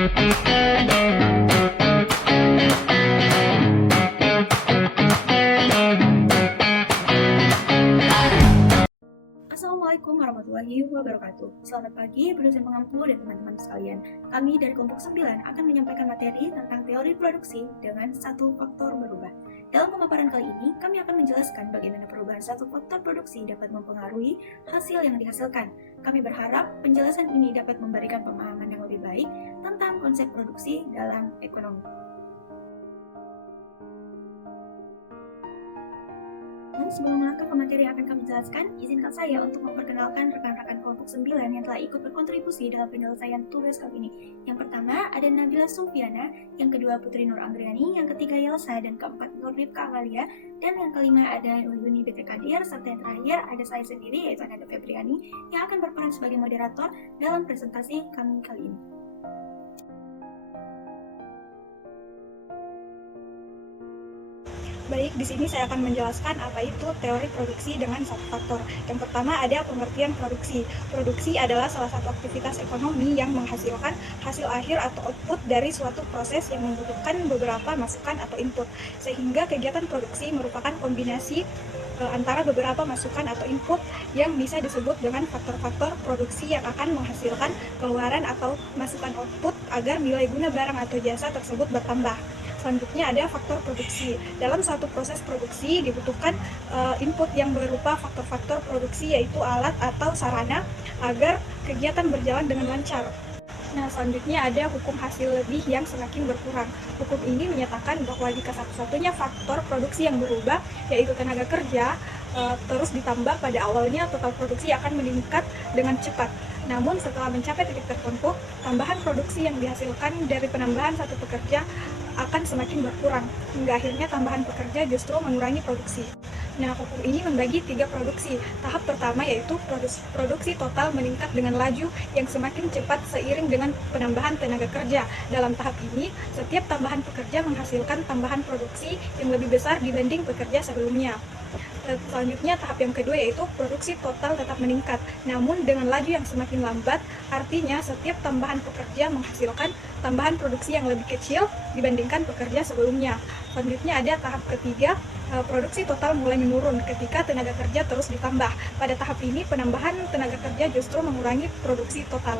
Assalamualaikum warahmatullahi wabarakatuh. Selamat pagi, dosen pengampu dan teman-teman sekalian. Kami dari kelompok 9 akan menyampaikan materi tentang teori produksi dengan satu faktor berubah. Dalam pemaparan kali ini, kami akan menjelaskan bagaimana perubahan satu faktor produksi dapat mempengaruhi hasil yang dihasilkan. Kami berharap penjelasan ini dapat memberikan pemahaman yang lebih baik tentang konsep produksi dalam ekonomi. Sebelum melangkah ke materi yang akan kami jelaskan, izinkan saya untuk memperkenalkan rekan-rekan kelompok 9 yang telah ikut berkontribusi dalam penyelesaian tugas kali ini. Yang pertama ada Nabila Sufiana, yang kedua Putri Nur Anggriani, yang ketiga Yelsa, dan keempat Nurlifka Amalia, dan yang kelima ada Yuni BT Kadir, serta yang terakhir ada saya sendiri yaitu Ananda Febriani yang akan berperan sebagai moderator dalam presentasi kami kali ini. Baik, di sini saya akan menjelaskan apa itu teori produksi dengan satu faktor. Yang pertama ada pengertian produksi. Produksi adalah salah satu aktivitas ekonomi yang menghasilkan hasil akhir atau output dari suatu proses yang membutuhkan beberapa masukan atau input. Sehingga kegiatan produksi merupakan kombinasi antara beberapa masukan atau input yang bisa disebut dengan faktor-faktor produksi yang akan menghasilkan keluaran atau masukan output agar nilai guna barang atau jasa tersebut bertambah. Selanjutnya ada faktor produksi. Dalam suatu proses produksi dibutuhkan input yang berupa faktor-faktor produksi yaitu alat atau sarana agar kegiatan berjalan dengan lancar. Nah, selanjutnya ada hukum hasil lebih yang semakin berkurang. Hukum ini menyatakan bahwa jika satu-satunya faktor produksi yang berubah yaitu tenaga kerja terus ditambah pada awalnya, total produksi akan meningkat dengan cepat. Namun setelah mencapai titik tertentu, tambahan produksi yang dihasilkan dari penambahan satu pekerja akan semakin berkurang, hingga akhirnya tambahan pekerja justru mengurangi produksi. Nah, hukum ini membagi 3 produksi. Tahap pertama yaitu produksi total meningkat dengan laju yang semakin cepat seiring dengan penambahan tenaga kerja. Dalam tahap ini, setiap tambahan pekerja menghasilkan tambahan produksi yang lebih besar dibanding pekerja sebelumnya. Selanjutnya tahap yang kedua yaitu produksi total tetap meningkat, namun dengan laju yang semakin lambat, artinya setiap tambahan pekerja menghasilkan tambahan produksi yang lebih kecil dibandingkan pekerja sebelumnya. Selanjutnya ada tahap ketiga, produksi total mulai menurun ketika tenaga kerja terus ditambah. Pada tahap ini penambahan tenaga kerja justru mengurangi produksi total.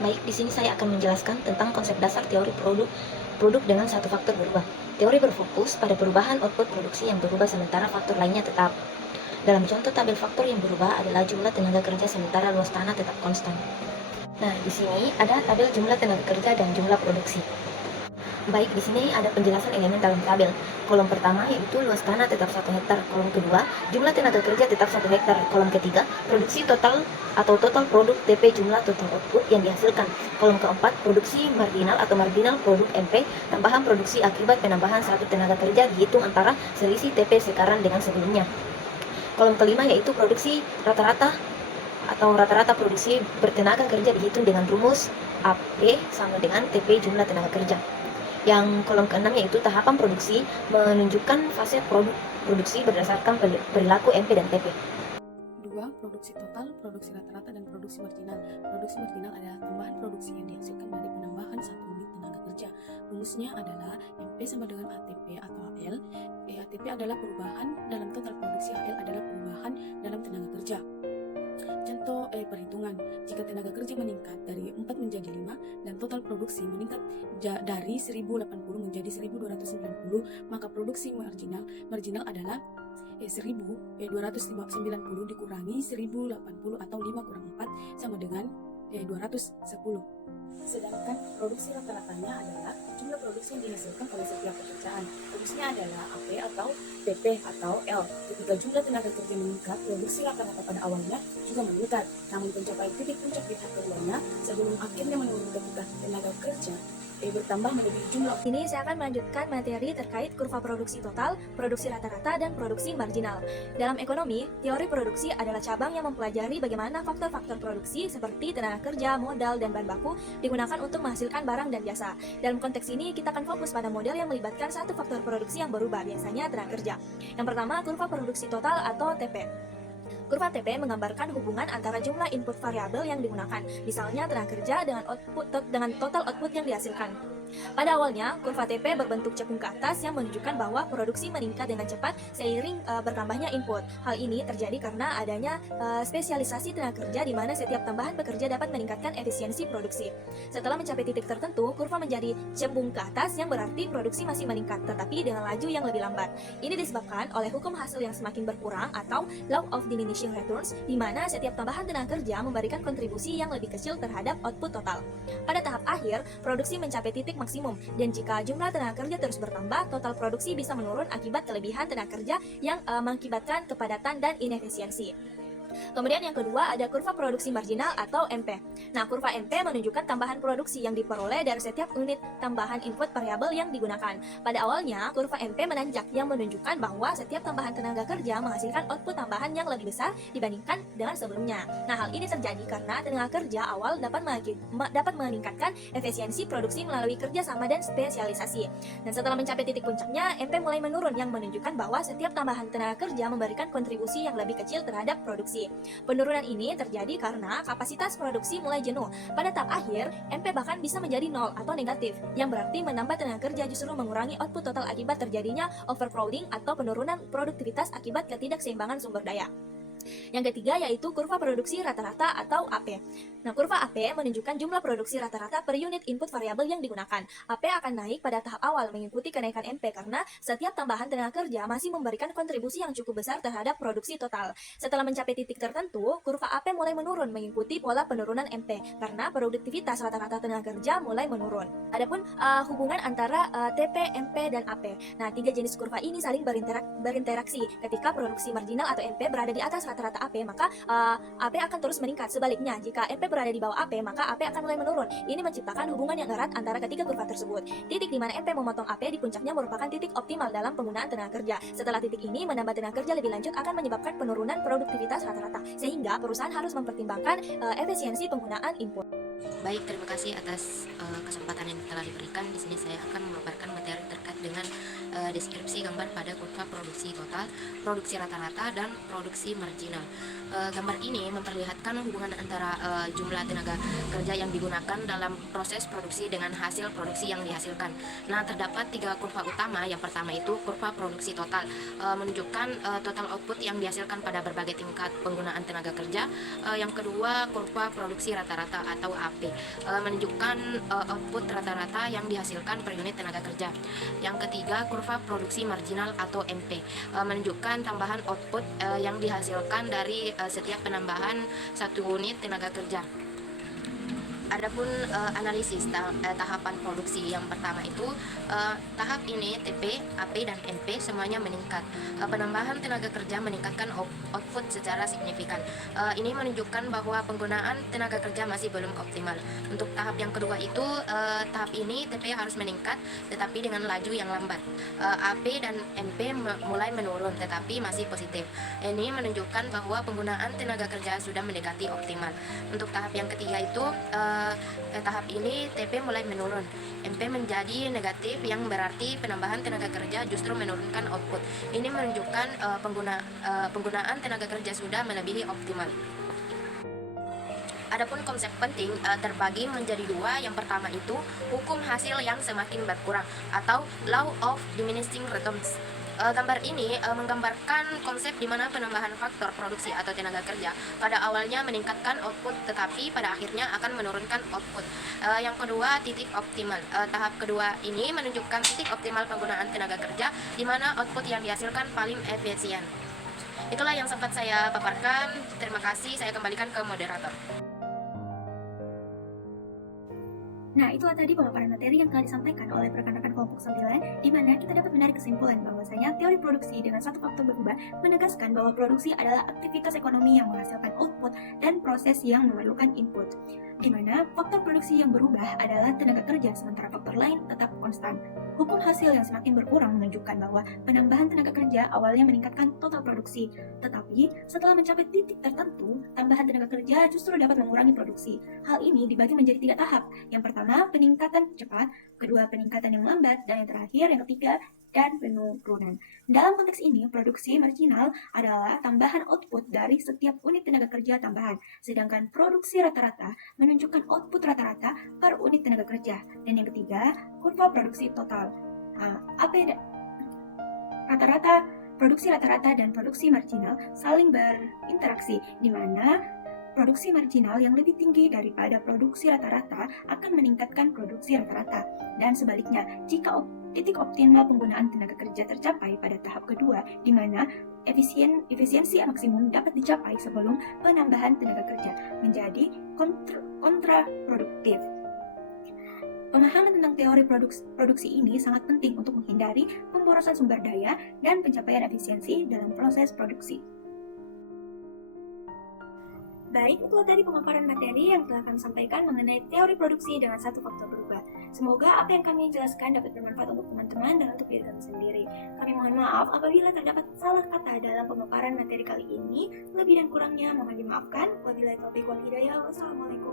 Baik, di sini saya akan menjelaskan tentang konsep dasar teori produk dengan satu faktor berubah. Teori berfokus pada perubahan output produksi yang berubah sementara faktor lainnya tetap. Dalam contoh tabel faktor yang berubah adalah jumlah tenaga kerja sementara luas tanah tetap konstan. Nah, di sini ada tabel jumlah tenaga kerja dan jumlah produksi. Baik, di sini ada penjelasan elemen dalam tabel. Kolom pertama yaitu luas tanah tetap 1 hektar. Kolom kedua, jumlah tenaga kerja tetap 1 hektar. Kolom ketiga, produksi total atau total produk TP jumlah total output yang dihasilkan. Kolom keempat, produksi marginal atau marginal produk MP, tambahan produksi akibat penambahan 1 tenaga kerja dihitung antara selisih TP sekarang dengan sebelumnya. Kolom kelima yaitu produksi rata-rata atau rata-rata produksi bertenaga kerja dihitung dengan rumus AP sama dengan TP jumlah tenaga kerja. Yang kolom keenam yaitu tahapan produksi, menunjukkan fase produksi berdasarkan perilaku MP dan TP. 2. Produksi total, produksi rata-rata, dan produksi marginal. Produksi marginal adalah tambahan produksi yang dihasilkan dari penambahan 1 unit tenaga kerja. Rumusnya adalah MP sama dengan ATP atau AL. ATP adalah perubahan dalam total produksi, AL adalah perubahan dalam tenaga kerja. Contoh perhitungan, jika tenaga kerja meningkat dari 4 menjadi 5 dan total produksi meningkat dari 1080 menjadi 1290, maka produksi marginal adalah 1290 dikurangi 1080 atau 5 kurang 4 sama dengan 210. Sedangkan produksi rata-ratanya adalah jumlah produksi yang dihasilkan oleh setiap pekerjaan. Rumusnya adalah AP atau PP atau L. Ketika jumlah tenaga kerja meningkat, produksi rata-rata pada awalnya juga meningkat. Namun pencapaian titik puncak di tahap keduanya sebelum akhirnya menurun ketika tenaga kerja bertambah melebihi jumlah. Ini saya akan melanjutkan materi terkait kurva produksi total, produksi rata-rata, dan produksi marginal. Dalam ekonomi, teori produksi adalah cabang yang mempelajari bagaimana faktor-faktor produksi seperti tenaga kerja, modal, dan bahan baku digunakan untuk menghasilkan barang dan jasa. Dalam konteks ini, kita akan fokus pada model yang melibatkan satu faktor produksi yang berubah, biasanya tenaga kerja. Yang pertama, kurva produksi total atau TP. Kurva ATP menggambarkan hubungan antara jumlah input variabel yang digunakan, misalnya tenaga kerja dengan total output yang dihasilkan. Pada awalnya, kurva ATP berbentuk cekung ke atas yang menunjukkan bahwa produksi meningkat dengan cepat seiring bertambahnya input. Hal ini terjadi karena adanya spesialisasi tenaga kerja di mana setiap tambahan pekerja dapat meningkatkan efisiensi produksi. Setelah mencapai titik tertentu, kurva menjadi cembung ke atas yang berarti produksi masih meningkat, tetapi dengan laju yang lebih lambat. Ini disebabkan oleh hukum hasil yang semakin berkurang atau law of diminishing returns, di mana setiap tambahan tenaga kerja memberikan kontribusi yang lebih kecil terhadap output total. Pada tahap akhir, produksi mencapai titik maksimum, dan jika jumlah tenaga kerja terus bertambah, total produksi bisa menurun akibat kelebihan tenaga kerja yang mengakibatkan kepadatan dan inefisiensi. Kemudian yang kedua ada kurva produksi marginal atau MP. Nah, kurva MP menunjukkan tambahan produksi yang diperoleh dari setiap unit tambahan input variabel yang digunakan. Pada awalnya, kurva MP menanjak yang menunjukkan bahwa setiap tambahan tenaga kerja menghasilkan output tambahan yang lebih besar dibandingkan dengan sebelumnya. Nah, hal ini terjadi karena tenaga kerja awal dapat meningkatkan efisiensi produksi melalui kerjasama dan spesialisasi. Dan setelah mencapai titik puncaknya, MP mulai menurun yang menunjukkan bahwa setiap tambahan tenaga kerja memberikan kontribusi yang lebih kecil terhadap produksi. Penurunan ini terjadi karena kapasitas produksi mulai jenuh. Pada tahap akhir, MP bahkan bisa menjadi nol atau negatif, yang berarti menambah tenaga kerja justru mengurangi output total akibat terjadinya overcrowding atau penurunan produktivitas akibat ketidakseimbangan sumber daya. Yang ketiga yaitu kurva produksi rata-rata atau AP. Nah, kurva AP menunjukkan jumlah produksi rata-rata per unit input variabel yang digunakan. AP akan naik pada tahap awal mengikuti kenaikan MP karena setiap tambahan tenaga kerja masih memberikan kontribusi yang cukup besar terhadap produksi total. Setelah mencapai titik tertentu, kurva AP mulai menurun mengikuti pola penurunan MP karena produktivitas rata-rata tenaga kerja mulai menurun. Adapun hubungan antara TP, MP, dan AP. Nah, tiga jenis kurva ini saling berinteraksi. Ketika produksi marginal atau MP berada di atas rata-rata AP, maka AP akan terus meningkat. Sebaliknya, jika MP berada di bawah AP, maka AP akan mulai menurun. Ini menciptakan hubungan yang erat antara ketiga kurva tersebut. Titik di mana MP memotong AP di puncaknya merupakan titik optimal dalam penggunaan tenaga kerja. Setelah titik ini, menambah tenaga kerja lebih lanjut akan menyebabkan penurunan produktivitas rata-rata, sehingga perusahaan harus mempertimbangkan efisiensi penggunaan input. Baik, terima kasih atas kesempatan yang telah diberikan. Di sini saya akan memaparkan materi terkait dengan deskripsi gambar pada kurva produksi total, produksi rata-rata, dan produksi marginal. Gambar ini memperlihatkan hubungan antara jumlah tenaga kerja yang digunakan dalam proses produksi dengan hasil produksi yang dihasilkan. Nah, terdapat tiga kurva utama. Yang pertama itu kurva produksi total, menunjukkan total output yang dihasilkan pada berbagai tingkat penggunaan tenaga kerja. Yang kedua, kurva produksi rata-rata atau AP, menunjukkan output rata-rata yang dihasilkan per unit tenaga kerja. Yang ketiga, kurva produksi marginal atau MP, menunjukkan tambahan output yang dihasilkan dari setiap penambahan satu unit tenaga kerja. Adapun analisis tahapan produksi yang pertama itu tahap ini TP, AP, dan MP semuanya meningkat. Penambahan tenaga kerja meningkatkan output secara signifikan. Ini menunjukkan bahwa penggunaan tenaga kerja masih belum optimal. Untuk tahap yang kedua itu tahap ini TP harus meningkat tetapi dengan laju yang lambat. AP dan MP mulai menurun tetapi masih positif. Ini menunjukkan bahwa penggunaan tenaga kerja sudah mendekati optimal. Untuk tahap yang ketiga itu tahap ini TP mulai menurun, MP menjadi negatif yang berarti penambahan tenaga kerja justru menurunkan output. Ini menunjukkan penggunaan tenaga kerja sudah melebihi optimal. Adapun konsep penting terbagi menjadi dua. Yang pertama itu hukum hasil yang semakin berkurang atau law of diminishing returns. Gambar ini menggambarkan konsep di mana penambahan faktor produksi atau tenaga kerja pada awalnya meningkatkan output tetapi pada akhirnya akan menurunkan output. Yang kedua, titik optimal. Tahap kedua ini menunjukkan titik optimal penggunaan tenaga kerja di mana output yang dihasilkan paling efisien. Itulah yang sempat saya paparkan. Terima kasih, saya kembalikan ke moderator. Nah, itulah tadi pemaparan materi yang telah disampaikan oleh rekan-rekan kelompok 9, di mana kita dapat menarik kesimpulan bahwasanya teori produksi dengan satu faktor berubah menegaskan bahwa produksi adalah aktivitas ekonomi yang menghasilkan output dan proses yang memerlukan input, di mana faktor produksi yang berubah adalah tenaga kerja, sementara faktor lain tetap konstan. Hukum hasil yang semakin berkurang menunjukkan bahwa penambahan tenaga kerja awalnya meningkatkan total produksi, tetapi setelah mencapai titik tertentu, tambahan tenaga kerja justru dapat mengurangi produksi. Hal ini dibagi menjadi 3 tahap. Yang pertama, peningkatan cepat, kedua peningkatan yang lambat, dan yang terakhir yang ketiga dan penurunan. Dalam konteks ini, produksi marginal adalah tambahan output dari setiap unit tenaga kerja tambahan, sedangkan produksi rata-rata menunjukkan output rata-rata per unit tenaga kerja. Dan yang ketiga, kurva produksi total. Produksi rata-rata dan produksi marginal saling berinteraksi, di mana produksi marginal yang lebih tinggi daripada produksi rata-rata akan meningkatkan produksi rata-rata. Dan sebaliknya, jika titik optimal penggunaan tenaga kerja tercapai pada tahap kedua, di mana efisiensi maksimum dapat dicapai sebelum penambahan tenaga kerja, menjadi kontraproduktif. Pemahaman tentang teori produksi ini sangat penting untuk menghindari pemborosan sumber daya dan pencapaian efisiensi dalam proses produksi. Baik, itulah tadi pemaparan materi yang telah kami sampaikan mengenai teori produksi dengan satu faktor berubah. Semoga apa yang kami jelaskan dapat bermanfaat untuk teman-teman dan untuk diri kami sendiri. Kami mohon maaf apabila terdapat salah kata dalam pemaparan materi kali ini. Lebih dan kurangnya mohon dimaafkan. Wabillahi taufiq wal hidayah. Wassalamualaikum